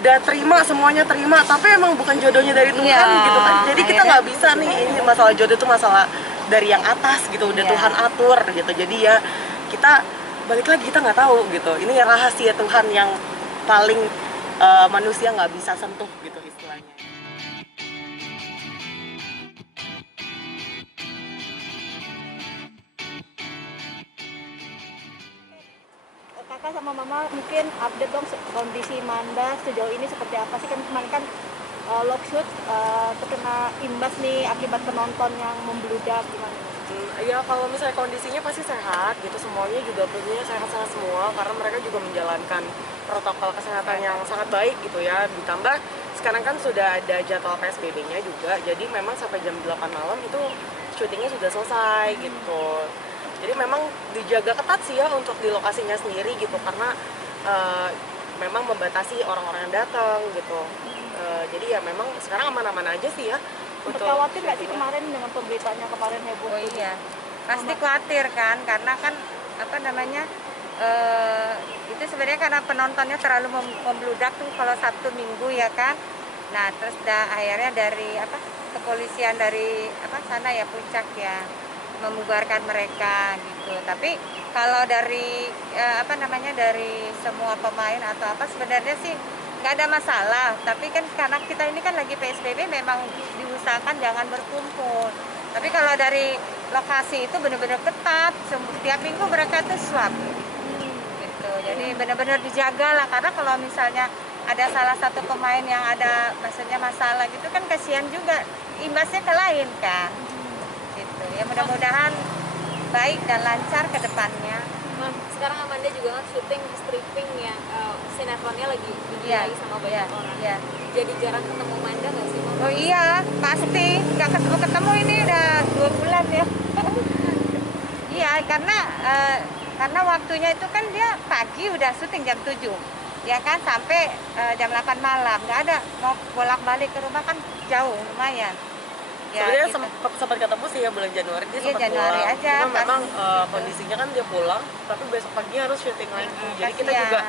udah terima, semuanya terima, tapi emang bukan jodohnya dari Tuhan gitu kan. Jadi kita nggak bisa nih, ini masalah jodoh itu masalah dari yang atas gitu, udah Tuhan atur gitu. Jadi ya kita balik lagi, kita nggak tahu gitu. Ini ya rahasia Tuhan yang paling manusia nggak bisa sentuh gitu istilahnya. Kakak sama Mama mungkin update dong kondisi Manda sejauh ini seperti apa sih, kan kemarin kan Lokshoot terkena imbas nih akibat penonton yang membludak, gimana? Ya kalau misalnya kondisinya pasti sehat gitu, semuanya juga punya sehat-sehat semua karena mereka juga menjalankan protokol kesehatan yang sangat baik gitu ya. Ditambah sekarang kan sudah ada jadwal PSBB-nya juga, jadi memang sampai jam 8 malam itu syutingnya sudah selesai gitu. Jadi memang dijaga ketat sih ya untuk di lokasinya sendiri gitu, karena memang membatasi orang-orang yang datang gitu. Jadi ya memang sekarang aman-aman aja sih ya. Khawatir nggak sih kemarin dengan pemberitaannya kemarin heboh? Oh iya, pasti khawatir kan, karena kan apa namanya itu sebenarnya karena penontonnya terlalu membludak tuh kalau Sabtu Minggu ya kan. Nah terus akhirnya dari apa kepolisian dari apa sana ya Puncak ya membubarkan mereka gitu. Tapi kalau dari apa namanya dari semua pemain atau apa sebenarnya sih nggak ada masalah. Tapi kan karena kita ini kan lagi PSBB memang diusahakan jangan berkumpul. Tapi kalau dari lokasi itu benar-benar ketat, setiap minggu mereka tuh swab gitu. Jadi benar-benar dijaga lah, karena kalau misalnya ada salah satu pemain yang ada maksudnya masalah gitu kan kasihan juga, imbasnya ke lain kan. Gitu. Ya mudah-mudahan baik dan lancar ke depannya. Sekarang Amanda juga kan syuting stripping ya, sinetronnya lagi dinilai sama banyak orang. Jadi jarang ketemu Amanda nggak sih, Mama? Oh iya, pasti nggak ketemu ini udah 2 bulan ya. Iya, karena waktunya itu kan dia pagi udah syuting jam 7 ya kan, sampai jam 8 malam, nggak ada, mau bolak-balik ke rumah kan jauh lumayan. Ya, sebenarnya gitu. sempat ketemu sih ya bulan Januari, dia sempat Januari pulang. aja, Cuma memang kondisinya kan dia pulang, tapi besok paginya harus syuting lagi. Jadi kita juga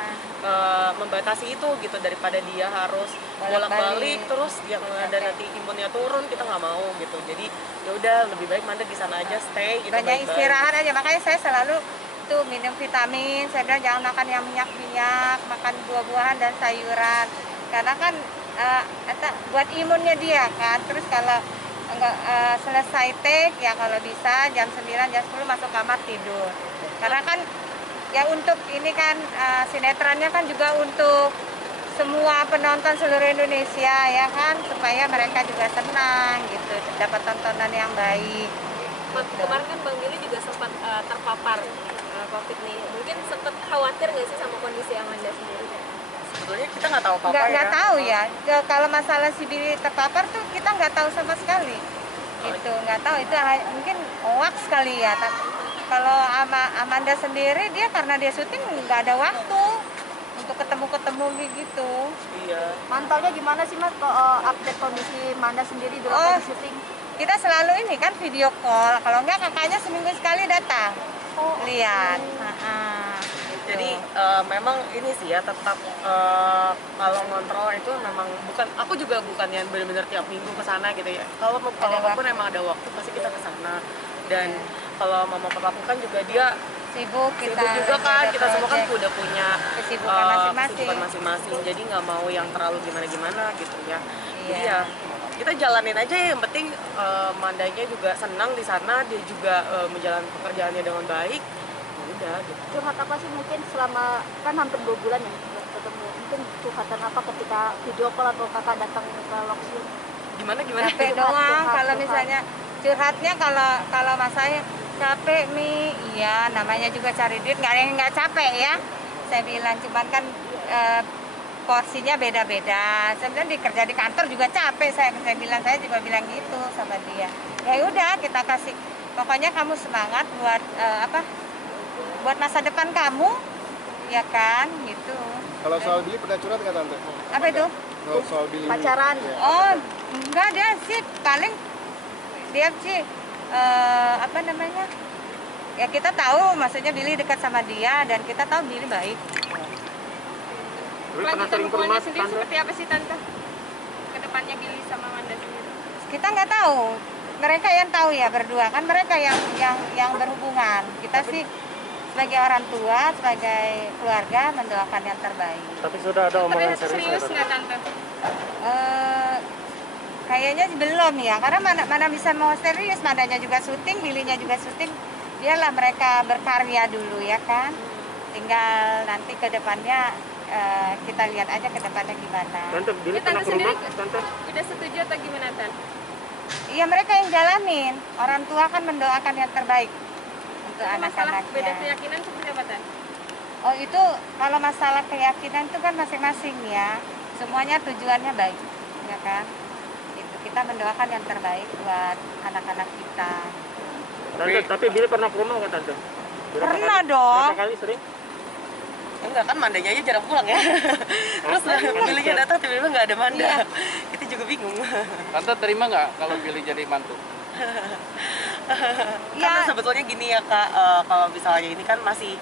membatasi itu gitu, daripada dia harus bolak-balik terus yang ada nanti imunnya turun, kita nggak mau gitu. Jadi ya udah lebih baik Manda di sana aja stay gitu. Banyak istirahat aja, makanya saya selalu tuh minum vitamin. Saya bilang jangan makan yang minyak-minyak, makan buah-buahan dan sayuran. Karena kan buat imunnya dia kan. Terus kalau enggak selesai take ya kalau bisa jam 9 jam 10 masuk kamar tidur. Karena kan ya untuk ini kan sinetronnya kan juga untuk semua penonton seluruh Indonesia ya kan, supaya mereka juga senang gitu, dapat tontonan yang baik. Kemarin kan Bang Billy juga sempat terpapar COVID nih. Mungkin sempat khawatir nggak sih sama kondisi Amanda sendiri? Sebetulnya kita nggak tahu apa-apa Nggak tahu ya. Kalau masalah si Billy terpapar tuh kita nggak tahu sama sekali. Gitu, nggak tahu, itu mungkin hoax sekali ya. Kalau Amanda sendiri, dia karena dia syuting nggak ada waktu untuk ketemu gitu. Iya. Mantaunya gimana sih Mas update kondisi Manda sendiri di lokasi syuting? Kita selalu ini kan video call, kalau enggak kakaknya seminggu sekali datang lihat. Jadi memang ini sih ya, tetap kalau ngontrol itu memang bukan, aku juga bukan yang benar-benar tiap minggu ke sana gitu ya. Kalau pun emang ada waktu pasti kita ke sana. Dan kalau mama papaku kan juga dia sibuk juga kan, kita semua kan udah punya kesibukan masing-masing. Jadi nggak mau yang terlalu gimana-gimana gitu ya. Jadi ya kita jalanin aja, yang penting Mandanya juga senang di sana, dia juga menjalani pekerjaannya dengan baik. Udah gitu. Curhat apa sih mungkin selama kan hampir 2 bulan ya ketemu, mungkin curhatan apa ketika video call atau kakak datang ke Lokshoot? Gimana capek doang. Kalau misalnya curhatnya kalau masanya capek nih, iya namanya juga cari duit, nggak ada yang nggak capek ya, saya bilang. Cuman kan porsinya beda-beda. Sebenarnya kerja di kantor juga capek, saya juga bilang gitu sama dia. Ya udah, kita kasih, pokoknya kamu semangat buat buat masa depan kamu, ya kan, gitu. Kalau soal Billy pernah curhat nggak Tante? Apa itu? Kalau soal Billy pacaran? Oh, enggak, dia sih paling dia sih apa namanya? Ya kita tahu, maksudnya Billy dekat sama dia dan kita tahu Billy baik. Kelanjutan hubungannya sendiri seperti apa sih Tante? Kedepannya Billy sama Amanda sendiri? Kita nggak tahu. Mereka yang tahu ya berdua, kan mereka yang berhubungan. Kita sih sebagai orang tua, sebagai keluarga mendoakan yang terbaik. Tapi sudah ada omongan Terlihat serius nggak Tante? Kayaknya belum ya, karena mana bisa mau serius, Mandanya juga syuting, Billy-nya juga syuting. Biarlah mereka berkarya dulu ya kan. Tinggal nanti ke depannya kita lihat aja ke depannya gimana. Tante, Billy Ya, Tante pernah ke rumah, sendiri Tante? udah setuju atau gimana Tante? Iya mereka yang jalanin. Orang tua kan mendoakan yang terbaik untuk Masalah anak-anaknya. beda keyakinan seperti apa Tante? Oh itu kalau masalah keyakinan itu kan masing-masing ya. Semuanya tujuannya baik, ya kan? Itu kita mendoakan yang terbaik buat anak-anak kita. Tante, tapi Billy pernah ke rumah nggak, Tante? Pernah dong. Berapa kali sering? Enggak kan, Mandanya aja jarang pulang ya. Terus Billy-nya datang tiba-tiba nggak ada Manda. Iya. Kita juga bingung. Tante terima nggak kalau Billy jadi mantu? Karena Ya, sebetulnya gini ya Kak, kalau misalnya ini kan masih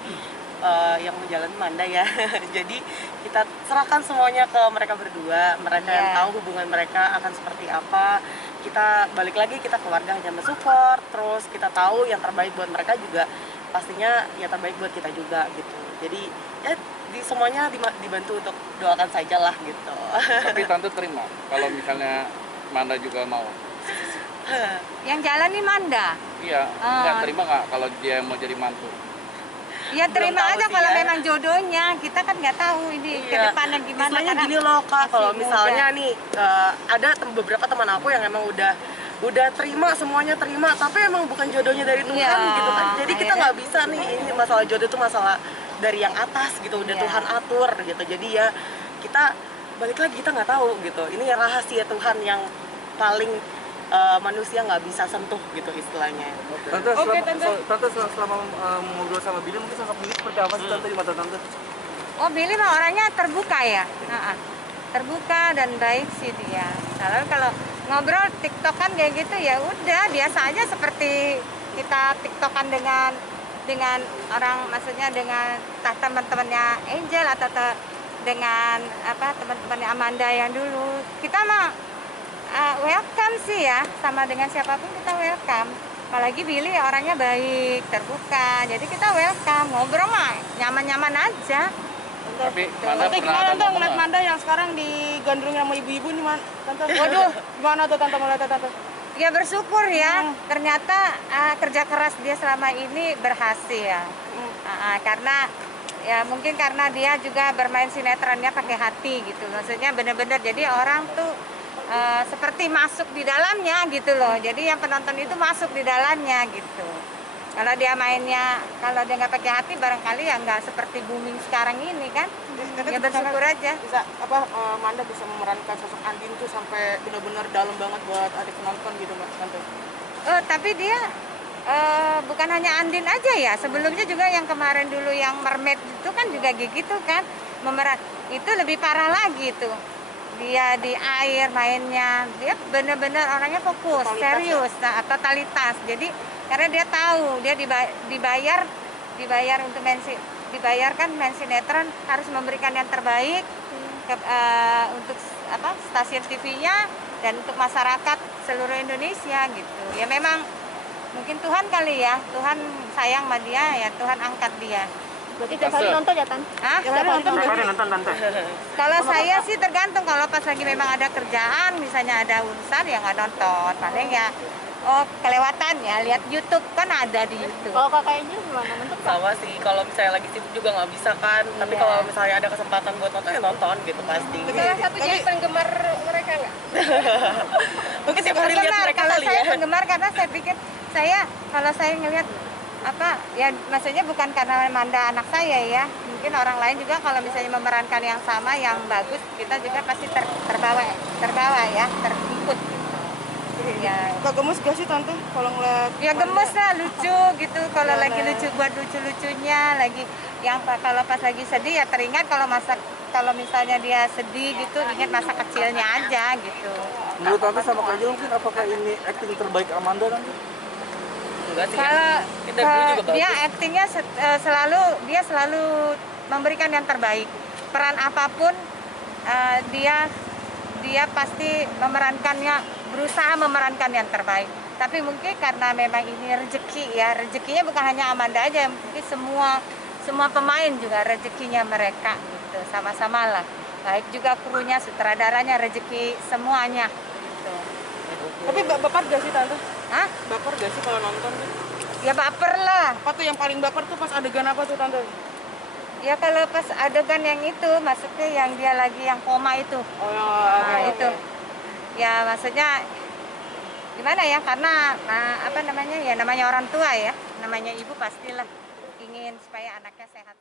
yang menjalani Manda ya. Jadi kita serahkan semuanya ke mereka berdua. Mereka yang Iya. tahu hubungan mereka akan seperti apa. Kita balik lagi, kita keluarga hanya mensupport. Terus kita tahu yang terbaik buat mereka juga pastinya ya terbaik buat kita juga gitu. Jadi ya semuanya dibantu untuk doakan saja lah gitu. Tapi Tante terima kalau misalnya Manda juga mau? yang jalani Manda. Iya, Ah. nggak terima nggak kalau dia mau jadi mantu? Ya terima tahu aja sih kalau ya. memang jodohnya. Kita kan nggak tahu ini ke Iya. depannya gimana. Istilahnya karena gini loh Kak, kalau masih misalnya muda. nih ada beberapa teman aku yang emang udah terima, semuanya terima, tapi emang bukan jodohnya dari Tuhan Iya, gitu kan. Jadi kita akhirnya- nggak bisa nih, ini masalah jodoh itu masalah dari yang atas gitu, udah Iya. Tuhan atur gitu. Jadi ya kita balik lagi, kita nggak tahu gitu. Ini rahasia Tuhan yang paling manusia nggak bisa sentuh gitu istilahnya. Tante, Oke, Tante selama ngobrol sama Billy, mungkin sosok Billy seperti apa sih Tante di mata Tante? Oh Billy mah orangnya terbuka ya. Terbuka dan baik sih dia. Kalau ngobrol tiktokan kayak gitu ya udah biasa aja seperti kita tiktokan dengan orang, maksudnya dengan teman-temannya Angel atau dengan apa teman-temannya Amanda yang dulu. Kita mah welcome sih ya, sama dengan siapapun kita welcome. Apalagi Billy orangnya baik, terbuka, jadi kita welcome, ngobrol mah nyaman-nyaman aja. Tapi Manda pernah ada ngomong nggak? Manda yang sekarang digandrungi sama ibu-ibu nih, Tante? Waduh, Gimana tuh Tante melihatnya Tante? ya bersyukur ya, ternyata kerja keras dia selama ini berhasil. Karena ya mungkin karena dia juga bermain sinetronnya pakai hati gitu, maksudnya bener-bener jadi orang tuh seperti masuk di dalamnya gitu loh, jadi yang penonton itu masuk di dalamnya gitu. Kalau dia mainnya, kalau dia nggak pakai hati barangkali ya nggak seperti booming sekarang ini kan. Ya bersyukur aja. Bisa Manda bisa memerankan sosok Andin tuh sampai benar-benar dalam banget buat adik penonton gitu, Mbak Tante. Tapi dia bukan hanya Andin aja ya, sebelumnya juga yang kemarin dulu yang Mermaid itu kan juga gitu kan, memeran itu lebih parah lagi tuh. Dia di air mainnya, dia bener-bener orangnya fokus, Totalitas serius, totalitas. Jadi karena dia tahu dia dibayar untuk dibayarkan main sinetron harus memberikan yang terbaik untuk stasiun TV-nya dan untuk masyarakat seluruh Indonesia gitu. Ya memang mungkin Tuhan kali ya, Tuhan sayang sama dia, ya Tuhan angkat dia. Berarti tiap hari nonton ya, Tan? Hah? Tiap hari nonton. Berapa kali nonton Tante? Kalau saya sih tergantung, kalau pas lagi memang ada kerjaan, misalnya ada urusan ya nggak nonton, paling ya kelewatan ya, lihat YouTube kan ada di YouTube. Kalau kakaknya gimana? Nonton? Sama sih, kalau misalnya lagi sibuk juga nggak bisa kan. Tapi Iya. kalau misalnya ada kesempatan buat nonton ya nonton gitu pasti. Salah satu jadi penggemar mereka nggak? Mungkin tiap hari lihat Penggemar, mereka kalau kali saya ya. penggemar karena saya pikir kalau saya ngelihat ya maksudnya bukan karena Manda anak saya ya, mungkin orang lain juga kalau misalnya memerankan yang sama yang bagus, kita juga pasti terbawa ya, terikut ya. Gak gemes gak sih Tante kalau ngeliat? Ya gemes lah, lucu gitu. Kalau lagi lucu buat lucu-lucunya, lagi yang kalau pas lagi sedih ya teringat kalau misalnya dia sedih gitu, ingat masa kecilnya aja gitu. Menurut Tante sama Kak Jel, mungkin apakah ini acting terbaik Amanda nanti? Enggak sih. Kalau Kita dulu juga dia bagus. aktingnya selalu memberikan yang terbaik. peran apapun dia pasti berusaha memerankan yang terbaik. Tapi mungkin karena memang ini rezeki ya, rezekinya bukan hanya Amanda aja, mungkin semua pemain juga rezekinya mereka gitu, sama-sama lah. Baik juga krunya, sutradaranya, rezeki semuanya gitu. Tapi baper gak sih Tante? Hah? Baper gak sih kalau nonton tuh? Ya baper lah. Apa tuh yang paling baper tuh pas adegan apa tuh Tante? Ya kalau pas adegan yang itu, maksudnya yang dia lagi yang koma itu. Oh Nah, oke. itu. Ya maksudnya gimana ya, karena apa namanya ya, namanya orang tua ya, namanya ibu pastilah ingin supaya anaknya sehat.